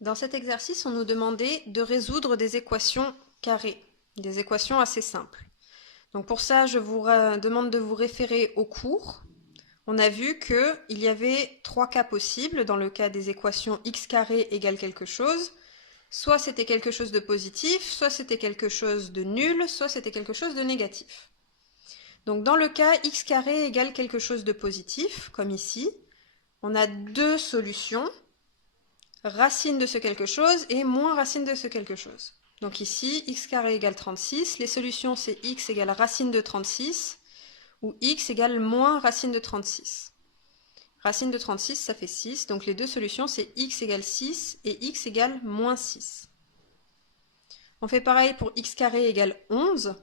Dans cet exercice, on nous demandait de résoudre des équations carrées, des équations assez simples. Donc pour ça, je vous demande de vous référer au cours. On a vu qu'il y avait trois cas possibles dans le cas des équations x carré égale quelque chose. Soit c'était quelque chose de positif, soit c'était quelque chose de nul, soit c'était quelque chose de négatif. Donc dans le cas x carré égale quelque chose de positif, comme ici, on a deux solutions, racine de ce quelque chose et moins racine de ce quelque chose. Donc ici, x carré égale 36, les solutions c'est x égale racine de 36, ou x égale moins racine de 36. Racine de 36, ça fait 6, donc les deux solutions c'est x égale 6 et x égale moins 6. On fait pareil pour x carré égale 11,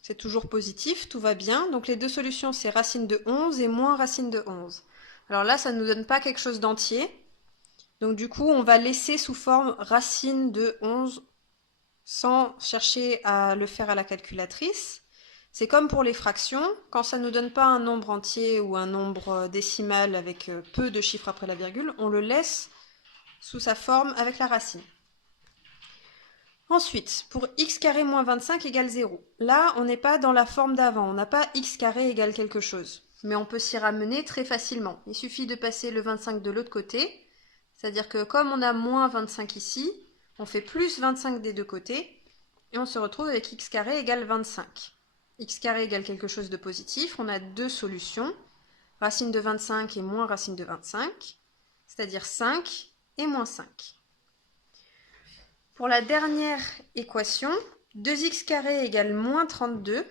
c'est toujours positif, tout va bien, donc les deux solutions c'est racine de 11 et moins racine de 11. Alors là, ça ne nous donne pas quelque chose d'entier, donc du coup, on va laisser sous forme racine de 11 sans chercher à le faire à la calculatrice. C'est comme pour les fractions, quand ça ne nous donne pas un nombre entier ou un nombre décimal avec peu de chiffres après la virgule, on le laisse sous sa forme avec la racine. Ensuite, pour x carré moins 25 égale 0. Là, on n'est pas dans la forme d'avant, on n'a pas x carré égale quelque chose. Mais on peut s'y ramener très facilement. Il suffit de passer le 25 de l'autre côté. C'est-à-dire que comme on a moins 25 ici, on fait plus 25 des deux côtés, et on se retrouve avec x carré égale 25. X carré égale quelque chose de positif, on a deux solutions, racine de 25 et moins racine de 25, c'est-à-dire 5 et moins 5. Pour la dernière équation, 2x carré égale moins 32.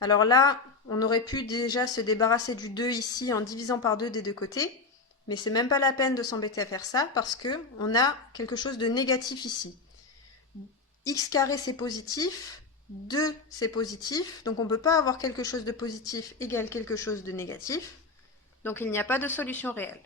Alors là, on aurait pu déjà se débarrasser du 2 ici en divisant par 2 des deux côtés, mais c'est même pas la peine de s'embêter à faire ça parce que on a quelque chose de négatif ici. X carré c'est positif, 2 c'est positif, donc on ne peut pas avoir quelque chose de positif égale quelque chose de négatif, donc il n'y a pas de solution réelle.